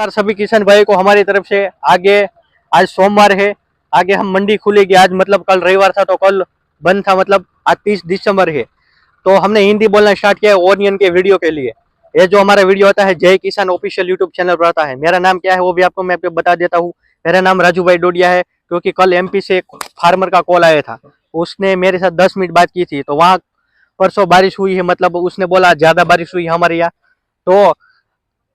नमस्कार सभी किसान भाई को हमारी तरफ से। आगे आज सोमवार है, आगे हम मंडी खुलेगी आज, मतलब कल रविवार था तो कल बंद था, मतलब आज 30 दिसंबर है। तो हमने हिंदी बोलना स्टार्ट किया है ओनियन के वीडियो के लिए। ये जो हमारा वीडियो आता है जय किसान ऑफिशियल यूट्यूब चैनल पर आता है। मेरा नाम क्या है वो भी आपको मैं बता देता हूँ। मेरा नाम राजू भाई डोडिया है, क्योंकि कल एमपी से एक फार्मर का कॉल आया था, उसने मेरे साथ 10 मिनट बात की थी। तो वहाँ परसों बारिश हुई है, मतलब उसने बोला ज्यादा बारिश हुई हमारे यहाँ। तो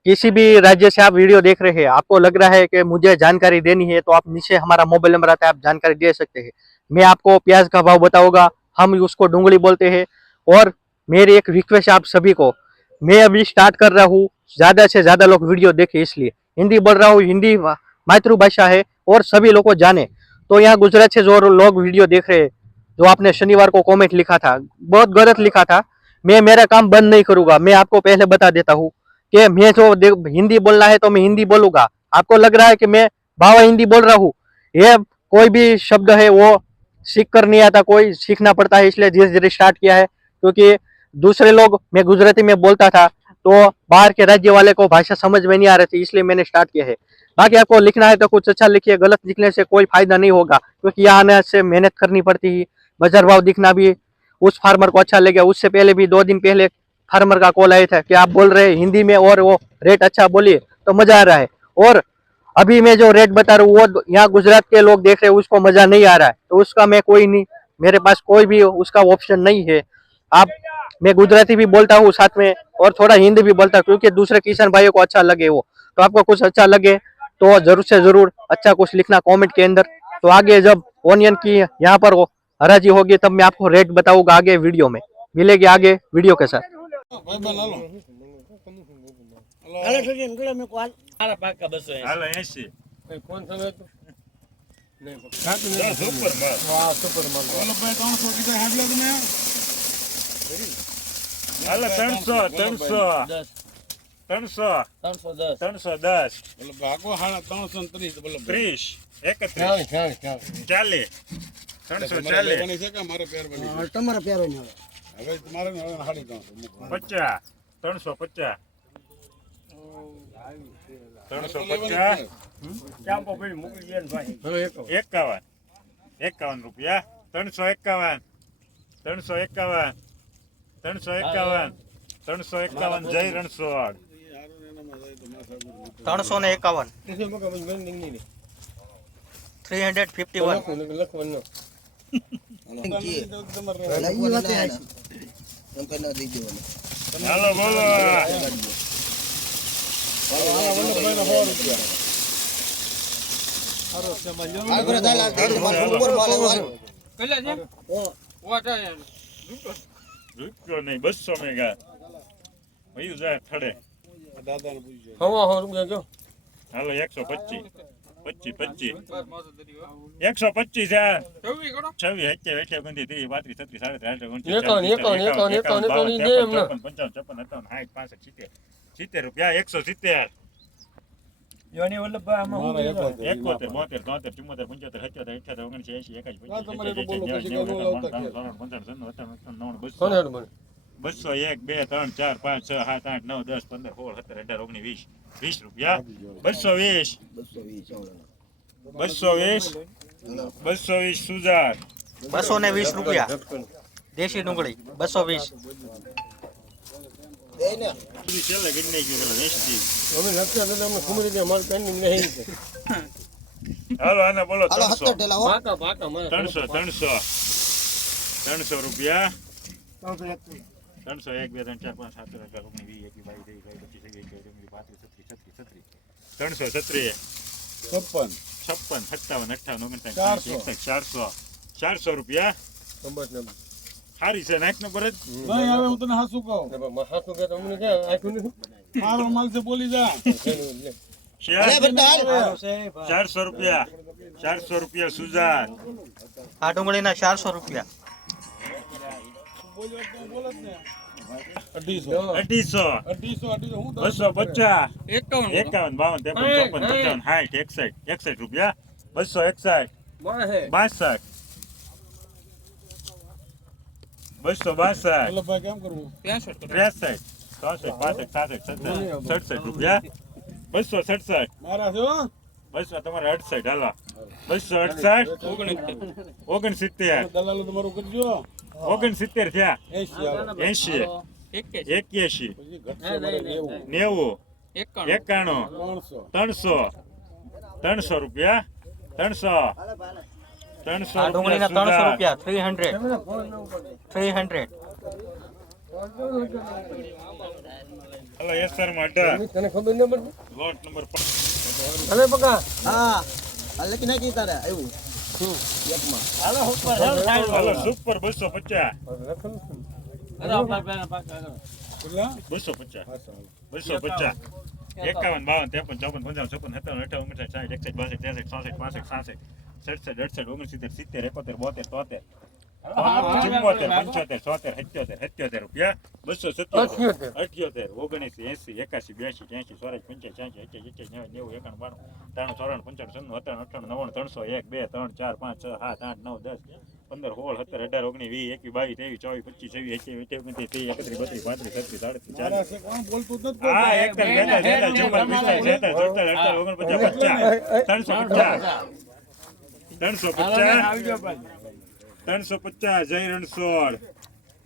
किसी भी राज्य से आप वीडियो देख रहे हैं, आपको लग रहा है कि मुझे जानकारी देनी है, तो आप नीचे हमारा मोबाइल नंबर आता है, आप जानकारी दे सकते हैं। मैं आपको प्याज का भाव बताऊंगा, हम उसको डूंगली बोलते हैं। और मेरी एक रिक्वेस्ट है आप सभी को, मैं अभी स्टार्ट कर रहा हूँ, ज्यादा से ज्यादा लोग वीडियो देखें, इसलिए हिंदी बोल रहा हूँ। हिंदी मातृभाषा है और सभी लोग को जाने। तो यहाँ गुजरात से जो लोग वीडियो देख रहे हैं, जो आपने शनिवार को कॉमेंट लिखा था, बहुत गलत लिखा था। मैं मेरा काम बंद नहीं करूंगा, मैं आपको पहले बता देता हूँ कि मैं जो हिंदी बोलना है तो मैं हिंदी बोलूंगा। आपको लग रहा है कि मैं भावा हिंदी बोल रहा हूँ, ये कोई भी शब्द है वो सीख कर नहीं आता, कोई सीखना पड़ता है, इसलिए धीरे धीरे स्टार्ट किया है। क्योंकि दूसरे लोग, मैं गुजराती में बोलता था तो बाहर के राज्य वाले को भाषा समझ में नहीं आ रही थी, इसलिए मैंने स्टार्ट किया है। बाकी आपको लिखना है तो कुछ अच्छा लिखिए, गलत लिखने से कोई फायदा नहीं होगा, क्योंकि यहाँ आने से मेहनत करनी पड़ती है। बाजार भाव दिखना भी उस फार्मर को अच्छा लगेगा। उससे पहले भी 2 दिन पहले फार्मर का कॉल आया था कि आप बोल रहे हैं हिंदी में और वो रेट अच्छा बोलिए, तो मजा आ रहा है। और अभी मैं जो रेट बता रहा हूँ वो यहाँ गुजरात के लोग देख रहे हैं, उसको मजा नहीं आ रहा है, तो उसका मैं कोई नहीं, मेरे पास कोई भी उसका ऑप्शन नहीं है। आप, मैं गुजराती भी बोलता हूँ साथ में और थोड़ा हिंदी भी बोलता हूँ, क्योंकि दूसरे किसान भाइयों को अच्छा लगे वो। तो आपको कुछ अच्छा लगे तो जरूर से जरूर अच्छा कुछ लिखना कमेंट के अंदर। तो आगे जब ओनियन की यहाँ पर हराजी होगी तब मैं आपको रेट बताऊंगा, आगे वीडियो में मिलेगी, आगे वीडियो के साथ। હાલો 310 ભાગો 330 30 31 40 340 મારે પેર બની તમારા પેર બની હવે તમારે 350 350 350 ચાંપો ભાઈ મૂકી દે ને ભાઈ 51 51 રૂપિયા 351 351 351 351 જય રણછોડ 351 351 હાલો બોલો રૂપિયો નહીં 200 મેગા વયું જાય થડે દાદાને પૂછજો હાલો 125 25 125 છે 26 27 28 29 30 32 70 રૂપિયા 170 યોની વલ્લભભાઈ આમાં 71 72 73 74 75 77 78 201 2 3 4 5 6 7 8 9 10 15 16 17 18 19 20 રૂપિયા 220 સુજાર 220 રૂપિયા દેશી ડુંગળી 220 છેલ્લે ગઈ નહીં ગયું વેચતી અમે નક્કી હતા અમે ખુમરી દે માર પેન્ડિંગ નહીં હાલો આને બોલો 300 પાકા પાકા 300 રૂપિયા 301 2 3 4 5 7 8 9 10 11 12 13 14 15 16 17 18 19 20 21 23 24 25 26 27 58 400 400 રૂપિયા સારી છે નાખ ન પરત નહીં હવે હું તને હાસુ કહું હાસુ કે તમને કે આખું નથી મારો માલ છે બોલી જા 400 રૂપિયા 400 રૂપિયા સુજાર આ ડુંગળીના 400 રૂપિયા 250 250 51 52 53 54 55 60 61 રૂપિયા 261 62 262 વલ્લભભાઈ કેમ કરવું 63 64 65 66 67 67 રૂપિયા 267 મારા છો 200 તમારે 68 હાલો 268 69 દલાલો તમારું કરજો 69 થયા 80 હાલો 80 81 પછી ઘટશે મારે 90 90 91 300 300 રૂપિયા 300 આ ડુંગળીના 300 રૂપિયા 300 300 હલો એસર માટે તને ખબર ન પડે લોટ નંબર 5 અલે બકા હા હાલે કે નાખી તારે આવ્યું એકમાં હલો સુપર 250 કેટલા 250 250 51 52 53 54 55 56 57 58 59 60 62 63 64 65 67 78 રૂપિયા 277 78 19 80 81 82 83 84 85 90 91 92 93 94 95 96 97 98 99 301 2 3 4 5 6 7 8 9 10 15 16 17 18 19 20 21 22 23 24 25 26 27 28 29 30 31 32 33 મારા 34 છે કોણ બોલતું જ નથી હા એકદમ બેટા બેટા ચુમ્મા 350 જય રણછોડ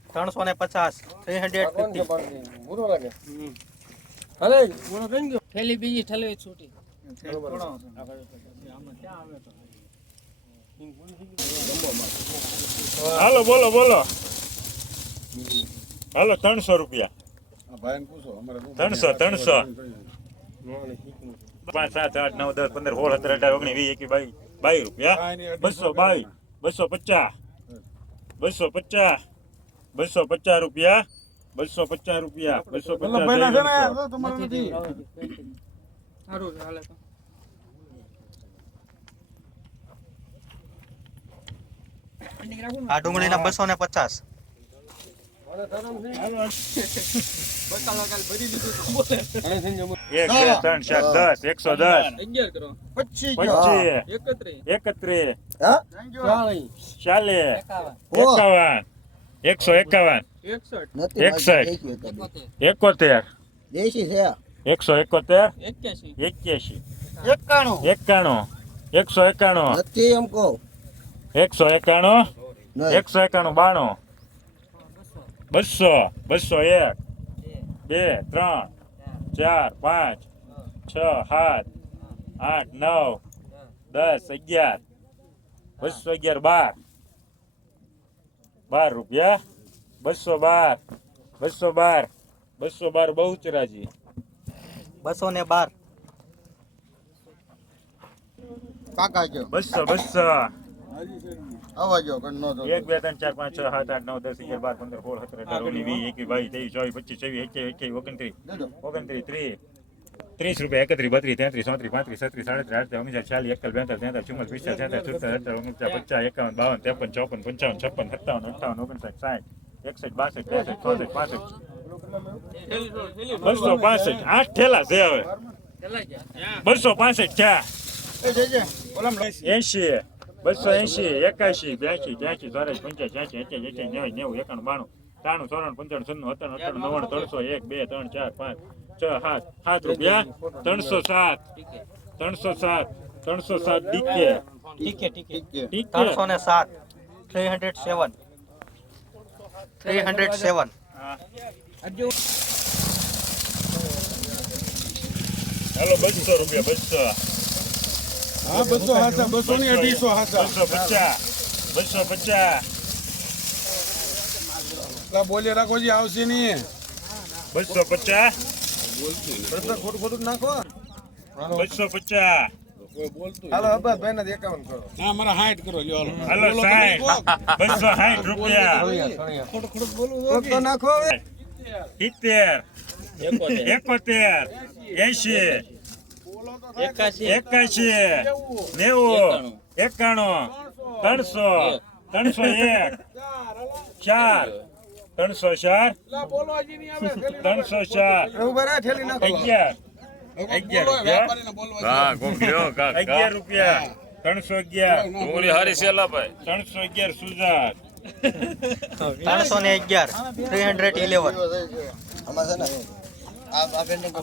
350 350 પૂરો લાગે અરે પૂરો થઈ ગયો થેલી બીજી ઠલવી છૂટી હાલો બોલો હાલો 300 રૂપિયા આ ભાઈને પૂછો અમારે 300 5 7 8 9 10 15 16 17 18 19 20 22 રૂપિયા 222 250 રૂપિયા 250 રૂપિયા મતલબ ભાઈના છે ને 250 તો તમારે નથી સારું છે હાલે તો આ ડુંગળીના 250 1 2 3 4 10 110 11 કરો 25 31 31 હા 40 51 51 151 નથી 61 દેશી 71 દેશી છે 171 81 81 91 91 191 નથી એમ કહો 191 નહીં 191 92 200 201 2 3 4 5 6 7 8 9 10 11 211 12 રૂપિયા 212 બહુચરાજી 212 કાકા જો 200 આવા જો કણ નો 1 2 3 4 5 6 7 8 9 10 11 12 15 16 17 18 19 20 21 23 24 25 26 27 28 29 30 રૂપિયા 31 32 33 34 35 36 38 39 40 41 42 43 44 45 56 57 58 59 54 55 56 57 58 59 60 62 63 64 65 8 ઠેલા છે હવે 265 થયા 80 280 81 82 83 84 85 86 87 88 90 91 92 93 94 95 97 98 99 1 2 3 4 5 6 7 રૂપિયા 307 ડીકે ડીકે 307 307 307 હાલો 200 રૂપિયા 200 હા 200 હાસા 200 ની 250 હાસા 250 લા બોલે રાખો જી આવશે નહીં 250 ખોટું નાખો 250 કોઈ બોલતું હાલો અબ્બા ભાઈ ને 51 કરો ના મારા 60 કરો લ્યો હાલો 60 260 રૂપિયા ખોટું બોલું તો નાખો 70 71 80 81 90 91 300 301 4 304 લા બોલવા જી નહીં આવે 304 ઉભા રહે ઠેલી નાખો 11 11 રૂપિયા હા ગોખલ્યો કાકા 11 રૂપિયા 311 ડુંગળી હારી સેલા ભાઈ 311 સુજાત 311 311 આમાં છે ને આ પેન્ડિંગ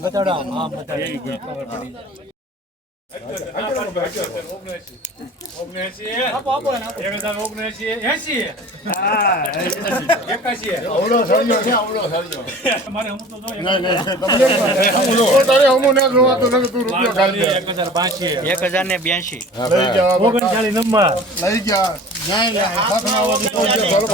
આવડો સળિયો છે, આવડો સળિયો. નહીં, નહીં, તારે હમું ના જોવાતું નથી, તું રૂપિયો ખાલી દે. 1082 લઈ જાઓ. લઈ ગયા. નહીં, નહીં, સાથના આવવાથી તો જે ભલો.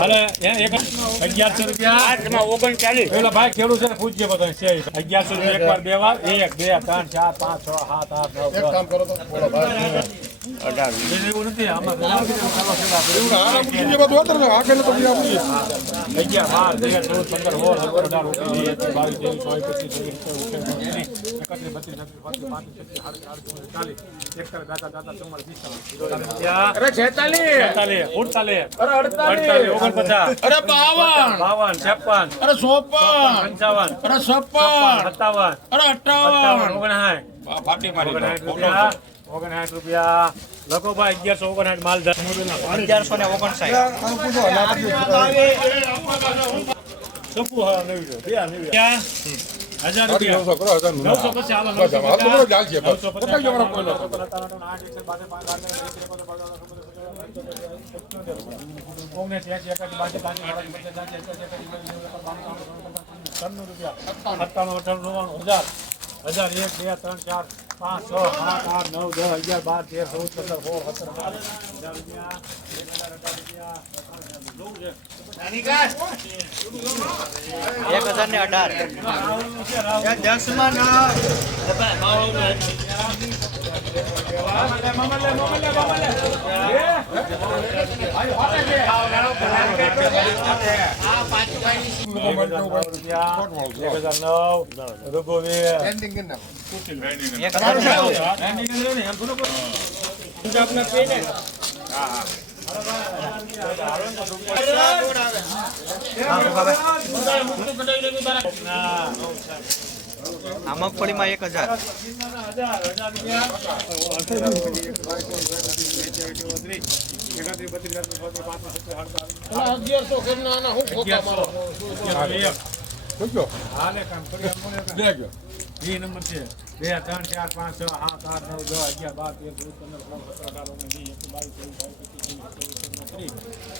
1100 રૂપિયા આઠમાં 39 પેલા ભાઈ ખેડૂત છે ને પૂછજે બધા છે 1100 રૂપિયા એક વાર બે વાર 1 2 3 4 5 6 7 8 9 એક કામ કરો તો બોલો ભાઈ. એવું નથી આમાં એવું આ બીજે બધું હતું ને, આ ખેલે તો બીજા આપણી. 11 12 13 14 15 16 17 59 રૂપિયા લખો ભાઈ 1159 માલ 1159 સપુ હા નવી જો 1000 રૂપિયા 900 કરો, 1000 900 પછી હાલો બસ, હાલો, તો બોલો, ચાલશે, બસ. 950 પતાવી દો, મારો કોઈ નતો. હજાર 1 2 3 4 5 6 7 8 9 10 11 12 13 14 Ending in now. આ મગફળીમાં 1000 જોજો. હાલે કામ કરી લેજો. એ નંબર છે 2 3 4 5 6 7 8 9 10 11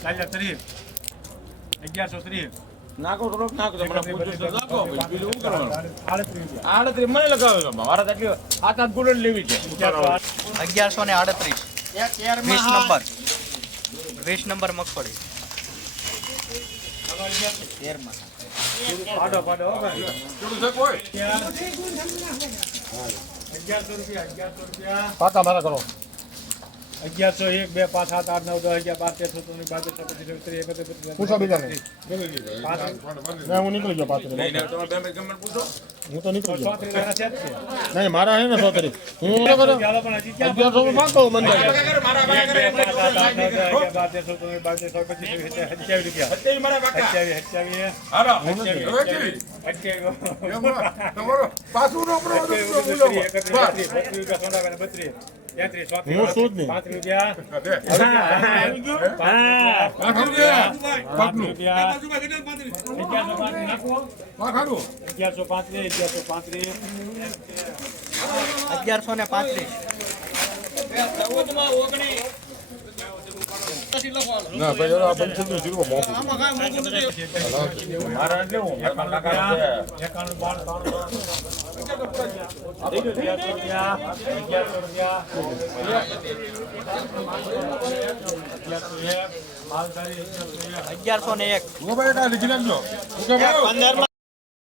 12 13 14 નાખો થોડોક નાખો તો મને પૂછો તો નાખો બીજું શું કરવાનું 38 આડત્રીસ મને લગાવ્યો છે મારા તક હાથ હાથ ગુડન લેવી છે 1138 20 નંબર મગફળી પાડો પાડો કેટલું છે કોઈ? 1100 રૂપિયા પાતા મારા કરો. 1100 1 2 5 7 8 9 10 11 12 13 14 પૂછો બીજાને. 31 ના, હું નીકળી ગયો પાત્ર. નહીં નહીં તમે બે મિનિટ ગમે પૂછો હું તો નીકળી ગયો. 34 છે નહીં, મારા હે ને 130. હું શું કરું? ચાલો પણ હજી ક્યાં 1100 માં પાકો મને. મારા ભાઈ કરે મારા બાકા હાલો તમારો પાછું નો પ્રો હું શું જ નહીં. 5 રૂપિયા પગનું. 1135 ના ભાઈ આ પંચનું જીરો મોકું. મારા લેવું 1101 હું ભાઈ આ લીખી નાખજો. હું કે ભાઈ